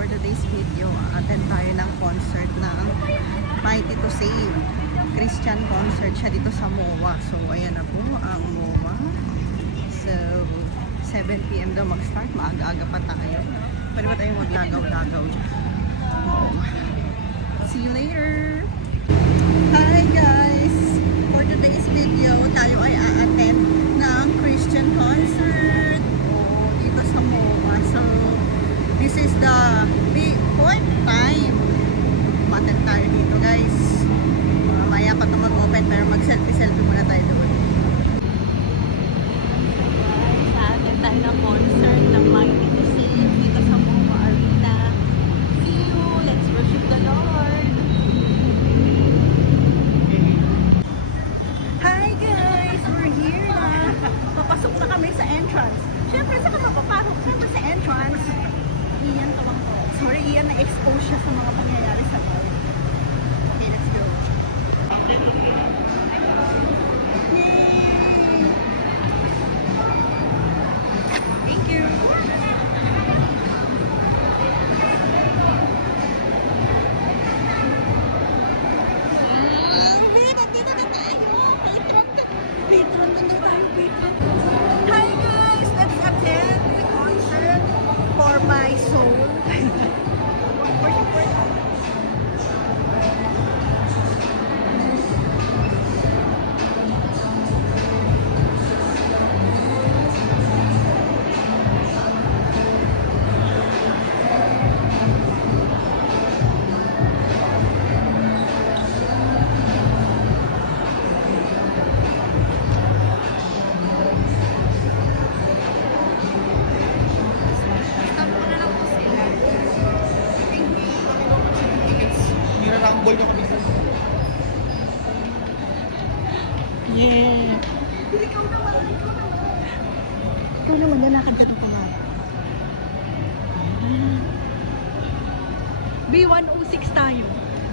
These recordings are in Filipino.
for today's video, attend tayo ng concert ng Mighty to Save. Christian concert siya dito sa MOA. So, ayan na po ang MOA. So, 7 PM daw mag-start. Maaga-aga pa tayo. Pwede ba tayong maglagaw-lagaw? See you later! Hi guys! For today's video, tayo ay a-attend ng Christian concert dito sa MOA. So, this is the fourth time umattend tayo dito guys. Mamaya pa ito mag-open pero mag-selfie-selfie muna tayo doon. A-attend tayo ng concert ng Mighty to Save dito sa MOA Arena. See you! Let's worship the Lord! Hi guys! We're here na! Papasok na kami sa entrance. Siyempre, saan ka mapapasok? Siyempre sa entrance. Iyan tawag ko. Sorry, Iyan, na-expose siya sa mga pangyayari sa loob. Okay, let's go. Yay! Thank you! Nandito na tayo! Patron na tayo, patron! Hi guys! Let's attend the concert for my soul. Yeah. Ikaw naman, lalakad ka doon pa nga. B106 tayo.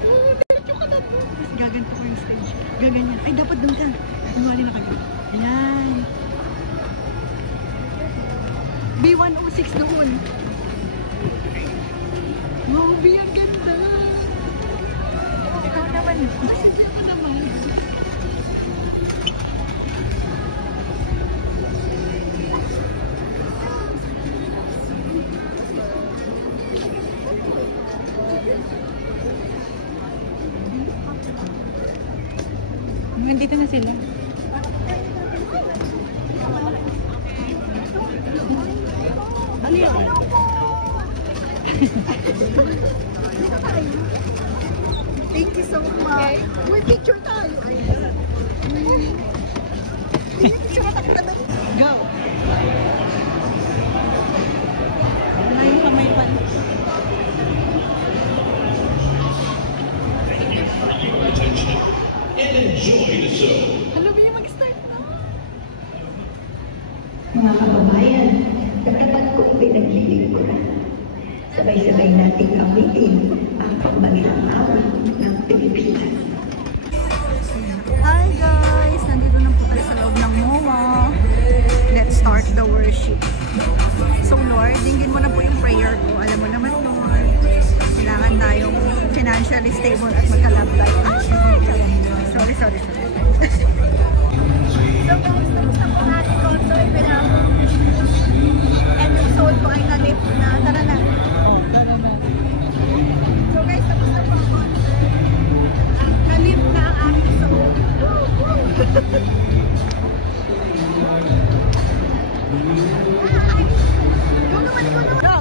Oh, diretso ka na doon. Tapos gaganto ko yung stage. Gaganyan. Ay, dapat doon ka. Kunwari na kagad. Ayan. B106 doon. Wow, B, ang ganda. Ikaw naman. Sige mo naman. Nandito na sila. Ano yun? Thank you so much. May picture tayo. Go! Wala yung kamay pa. And enjoy the show. Alam mo yung mag-start na. Mga kababayan, katapat kong pinaglilingkuran. Sabay-sabay nating awitin ang pagmamahal ng Pilipinas. Hi guys! Nandito na po tayo sa loob ng MOA. Let's start the worship. So Lord, dinggin mo na po yung prayer ko. Alam mo naman Lord, kailangan tayong financially stable at magka-love life. Sorry. So, kamusta po natin concert and yung soul ko ay na-lift na. Tara na. Tara na. So guys, kamusta po ang concert? Na-lift na ang aking soul. Go naman. Go!